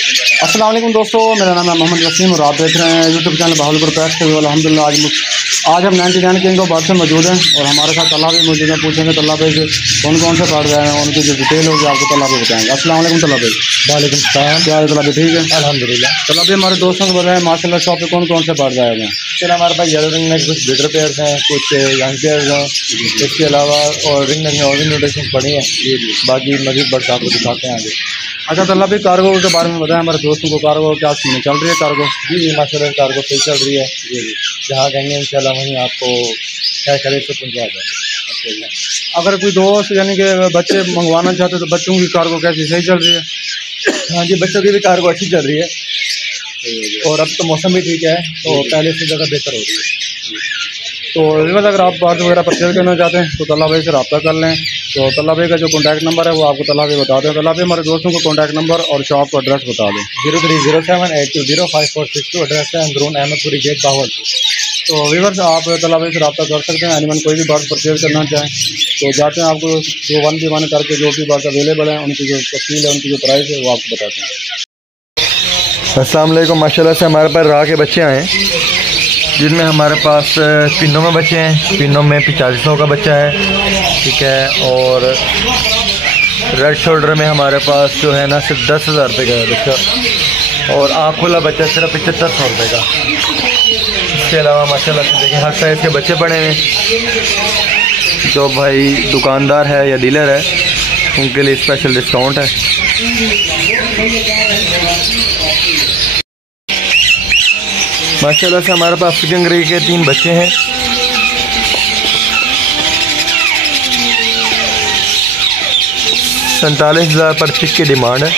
अस्सलाम वालेकुम दोस्तों, मेरा नाम है मोहम्मद वसीम और आप देख रहे हैं YouTube channel Bahawalpur PACS TV. अल्हम्दुलिल्लाह आज हम 99 किंग बात से मौजूद हैं और हमारे साथ तल्ला भी मौजूद है। पूछेंगे तल्ला भाई से कौन कौन से कार्ड गए हैं, उनकी जो डिटेल होगी आपको तल्ला भाई बताएंगे। अस्सलाम वालेकुम तल्ला भाई। वालेकुम सलाम। क्या है तल्ला भाई? ठीक है अल्हम्दुलिल्लाह। तल्ला भाई हमारे दोस्तों को बताएं माशाल्लाह शॉप पे कौन कौन से कार्ड गए हैं। फिर हमारे पास येलो रिंग में कुछ बिटर पेयर्स हैं, कुछ यंग पेयर्स हैं, इसके अलावा और रिंग में और भी नोटेशन पड़ी हैं। बाकी मजीद बढ़ आपको दिखाते हैं आगे। अच्छा तल्ला भाई कार्गो के बारे में बताएं हमारे दोस्तों को, कार्गो क्या स्कीम चल रही है? कार्गो जी माशाल्लाह कार्गो सही चल रही है। जहाँ कहेंगे इंशाल्लाह वहीं आपको क्या खरीद से पहुँचा जाए। अगर कोई दोस्त यानी कि बच्चे मंगवाना चाहते तो बच्चों की कार्गो कैसी सही चल रही है? हाँ जी, बच्चों की भी कार्गो अच्छी चल रही है और अब तो मौसम भी ठीक है तो पहले से ज़्यादा बेहतर हो रही है। तो बस अगर आप कार्ड वगैरह परचेज करना चाहते हैं तो तल्ला भाई से रब्ता कर लें। तो तल्ला भाई का जो कॉन्टैक्ट नंबर है वो आपको तल्ला भाई बता दें। तल्ला भाई हमारे दोस्तों को कॉन्टैक्ट नंबर और शॉप का एड्रेस बता दें। 030782054462 एड्रेस है अंदरून अहमदपुरी गेट बहावलपुर। तो व्यूअर्स आप तल्ला भाई से रब्ता कर सकते हैं। एनिमल कोई भी बात परचेज करना चाहें तो जाते हैं, आपको जो वन भी वन करके जो भी बात अवेलेबल है उनकी जो तफसील है, उनकी जो प्राइस है वो आपको बताते हैं। अस्सलाम वालेकुम। माशाल्लाह से हमारे पास राह के बच्चे आए हैं जिनमें हमारे पास पिनों में बच्चे हैं। पिनों में 4500 का बच्चा है, ठीक है। और रेड शोल्डर में हमारे पास जो है ना सिर्फ 10,000 रुपये का है बच्चा, और आँख खुला बच्चा सिर्फ 7500 रुपये का। इसके अलावा माशाल्लाह से देखें हर साइज़ के बच्चे पड़े हैं। जो भाई दुकानदार है या डीलर है उनके लिए स्पेशल डिस्काउंट है। माशाल्लाह से हमारे पास अफ्रीकन ग्रे के 3 बच्चे हैं। $47,000 पर पिक की डिमांड है।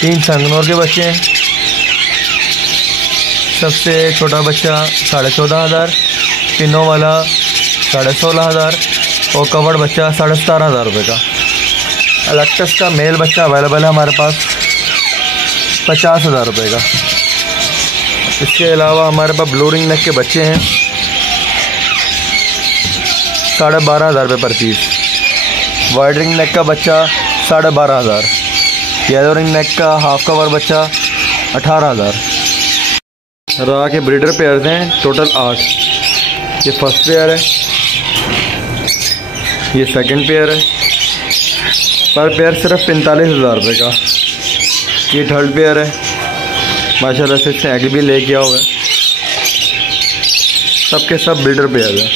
3 संगनोर के बच्चे हैं। सबसे छोटा बच्चा 14,500, पिनों वाला 16,500 और कवर्ड बच्चा 17,500 रुपये का। अलक्टस का मेल बच्चा अवेलेबल है हमारे पास 50,000 रुपये का। इसके अलावा हमारे पास ब्लू रिंग नेक के बच्चे हैं 12,500 रुपये पर पीस। वाइट रिंग नेक का बच्चा 12,500। येलो रिंग नेक का हाफ कवर बच्चा 18,000। राह के ब्रीडर पेयर्स हैं टोटल 8। ये फर्स्ट पेयर है, ये सेकंड पेयर है। पर पेयर सिर्फ 45,000 रुपये का। ये थर्ड पेयर है, माशाल्लाह से इसने एग भी ले किया हुआ है। सबके सब ब्रीडर पेयर हैं।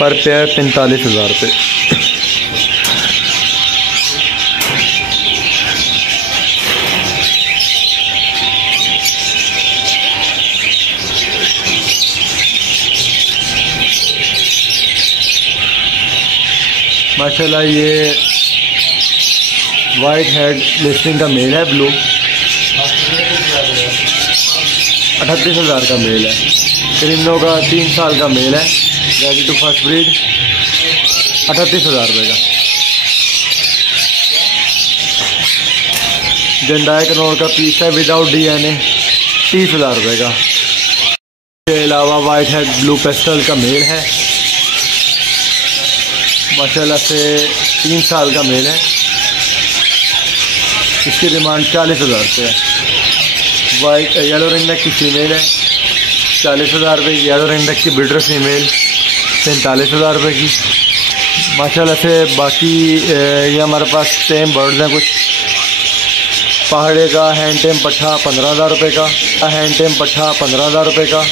पर पेयर 45,000 रुपये। माशाल्लाह ये वाइट हेड लिस्टिंग का मेल है ब्लू, 38,000 का मेल है। क्रिमिनो का 3 साल का मेल है, रेडी टू फर्स्ट ब्रीड 38,000 रुपये का। जंडाई कनौर का पीस है विदाउट DNA 30,000 रुपये का। इसके अलावा वाइट हेड ब्लू पेस्टल का मेल है, माशाल्लाह से 3 साल का मेल है। इसकी डिमांड 40,000 रुपये है। वाइट येलो रिंग नेक की फीमेल है 40,000 रुपये। येलो रिंग नेक की ब्रीडर फीमेल 45,000 रुपये की। माशाल्लाह से बाकी ये हमारे पास टेम बर्ड्स हैं कुछ। पहाड़े का हैंड टेम पट्ठा 15,000 रुपये का। हैंड टेम पट्ठा 15,000 रुपये का।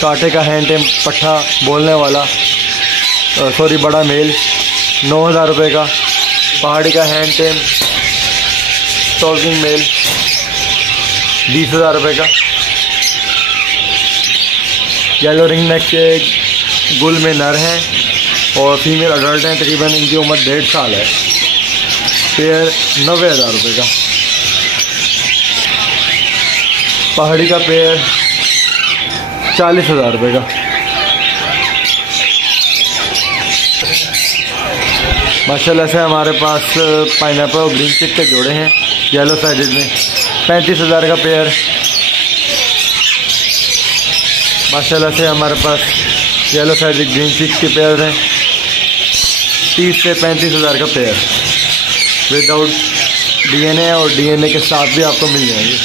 कांटे का हैंड टेम पट्ठा बोलने वाला सॉरी बड़ा मेल 9,000 रुपये का। पहाड़ी का हैंड टेम टॉकिंग मेल 20,000 रुपये का। येलो रिंग नेक के गुल में नर हैं और फीमेल अडल्ट हैं, तकरीबन इनकी उम्र 1.5 साल है। पेयर 90,000 रुपये का। पहाड़ी का पेयर 40,000 रुपये का। माशाल्लाह से हमारे पास पाइनएप्पल और ग्रीन चिक के जोड़े हैं येलो साइडेड में 35,000 का पेयर। माशाल्लाह से हमारे पास येलो साइडेड ग्रीन चिक के पेयर हैं 30 से 35 हज़ार का पेयर विदाउट DNA, और DNA के साथ भी आपको मिल जाएंगे।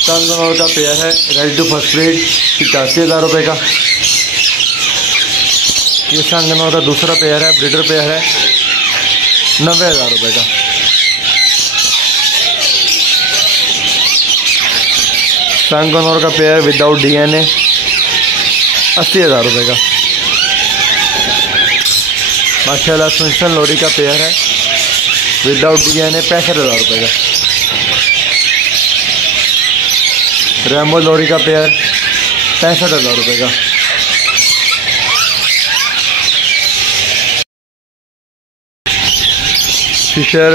संगनौर का पेयर है रेडी टू फर्स्ट ब्रीड 85,000 रुपये का। ये संगनौर का दूसरा पेयर है, ब्रीडर पेयर है, 90,000 रुपये का। संगनौर का पेयर विदाउट DNA 80,000 रुपये का। माशाल्लाह सुनसन लोरी का पेयर है विदाउट DNA 65,000 रुपये का। रैम्बो लोरी का पेयर 65,000 रुपये का। फिशर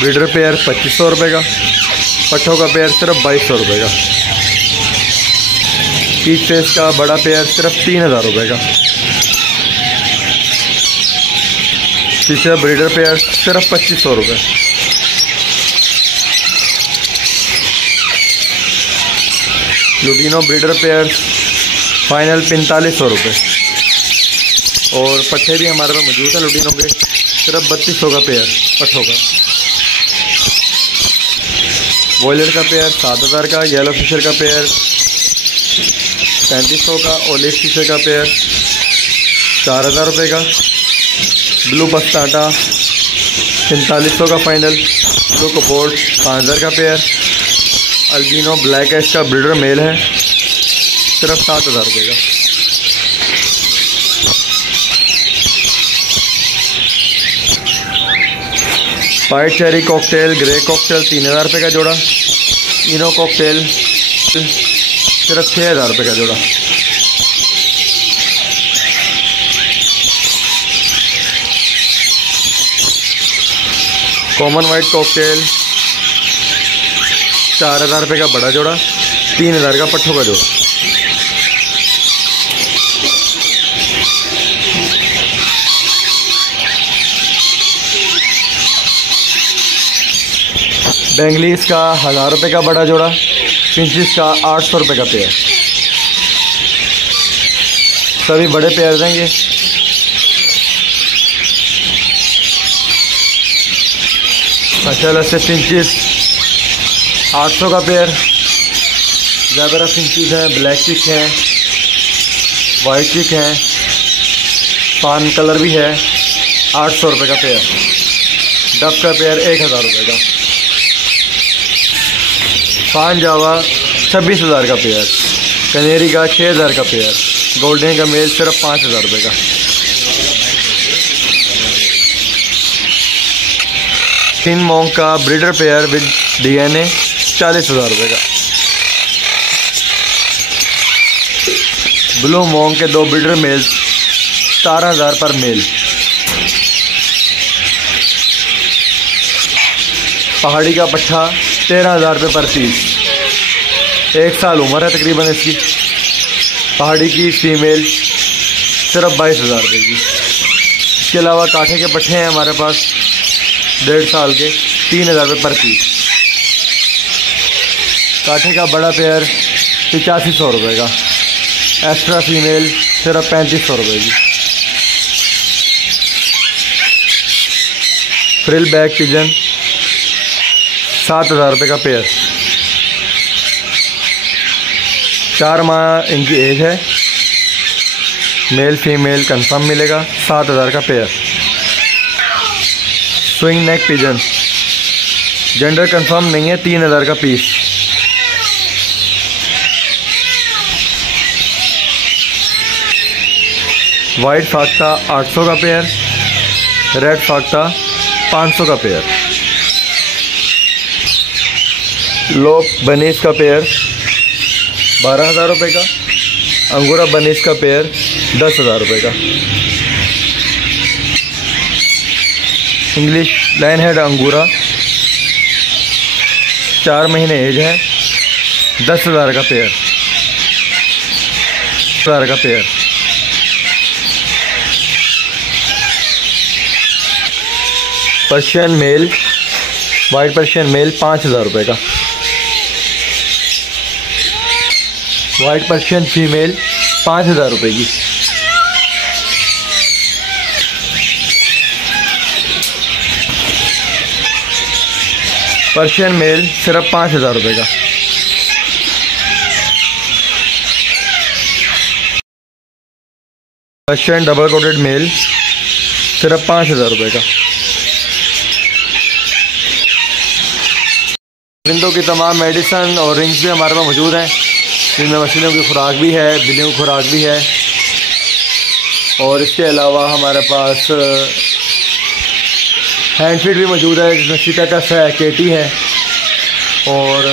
ब्रीडर पेयर 2500 रुपये का। पट्ठों का पेयर सिर्फ 2200 रुपये का। पीच फेस का बड़ा पेयर सिर्फ 3,000 रुपये का। फिशर ब्रीडर पेयर सिर्फ 2500 रुपये। लुटिनो ब्रीडर पेयर फाइनल 4500 रुपये। और पट्ठे भी हमारे पास मौजूद है लुटिनो के, सिर्फ 3200 का पेयर पट्ठों का। वॉयलेट का पेयर 7,000 का। येलो फिशर का पेयर 3500 का। ओलिव फिशर का पेयर 4,000 रुपये का। ब्लू बस्टाटा 4500 का फाइनल। ब्लू कपोर्ट 5,000 का पेयर। अल्बिनो ब्लैक एश का ब्रीडर मेल है, सिर्फ 7,000 रुपये का। White cherry cocktail grey cocktail 3,000 रुपये का जोड़ा। इनो कॉकटेल सिर्फ 6,000 रुपये का जोड़ा। कॉमन वाइट कॉकटेल 4,000 रुपये का बड़ा जोड़ा, 3,000 का पट्ठों का जोड़ा। बेंगलीस का 1,000 रुपये का बड़ा जोड़ा। फिंचिस का 800 रुपये का पेयर। सभी बड़े पेयर देंगे। माशाल्लाह से फिंचिस 800 का पेयर। ज़्यादा फिंचिस हैं, ब्लैक चिक हैं, वाइट चिक हैं, पान कलर भी है। 800 रुपये का पेयर। डब का पेयर 1,000 रुपये का। पान जावा 26,000 का पेयर। कनेरी का 6,000 का पेयर। गोल्डन का मेल सिर्फ 5,000 रुपये का। टिन मॉन्ग का ब्रीडर पेयर विद DNA 40,000 रुपये का। ब्लू मॉन्ग के 2 ब्रीडर मेल 17,000 पर मेल। पहाड़ी का पट्ठा 13,000 रुपये पर पीस। 1 साल उम्र है तकरीबन इसकी। पहाड़ी की फीमेल सिर्फ 22,000 रुपये की। इसके अलावा काठे के पट्ठे हैं हमारे पास 1.5 साल के, 3,000 रुपये पर पीस। काठे का बड़ा पेयर 8500 रुपये का। एक्स्ट्रा फीमेल सिर्फ 3500 रुपये की। फ्रिल बैक पिजन 7,000 रुपये का पेयर। 4 माह इनकी एज है। मेल फीमेल कंफर्म मिलेगा। 7,000 का पेयर। स्विंग नेक पिजन जेंडर कंफर्म नहीं है, 3,000 का पीस। वाइट फाख्ता 800 का पेयर। रेड फाख्ता 500 का पेयर। लोक बनीस का पेयर 12,000 रुपये का। अंगूरा बनीस का पेयर 10,000 रुपये का। इंग्लिश लाइन हेड अंगूरा 4 महीने एज है, 10,000 का पेयर। 10,000 का pair. Persian male white Persian male 5,000 रुपये का। वाइट पर्शियन फीमेल 5,000 रुपये की। पर्शियन मेल सिर्फ 5,000 रुपये का। पर्शियन डबल कोटेड मेल सिर्फ 5,000 रुपये का। परिंदों की तमाम मेडिसन और रिंग्स भी हमारे पास मौजूद हैं, जिनमें मछलियों की खुराक भी है, बिल्लियों की खुराक भी है। और इसके अलावा हमारे पास हैंड फीड भी मौजूद है, जिसमें सीटाकस है, केटी है। और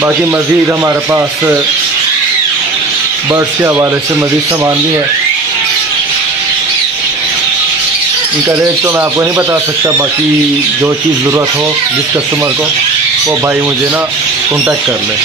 बाकी मज़ीद हमारे पास बर्ड्स के हवाले से मज़ीद सामान भी है। इनका रेट तो मैं आपको नहीं बता सकता, बाकी जो चीज़ ज़रूरत हो जिस कस्टमर को, वो भाई मुझे ना कॉन्टेक्ट कर ले।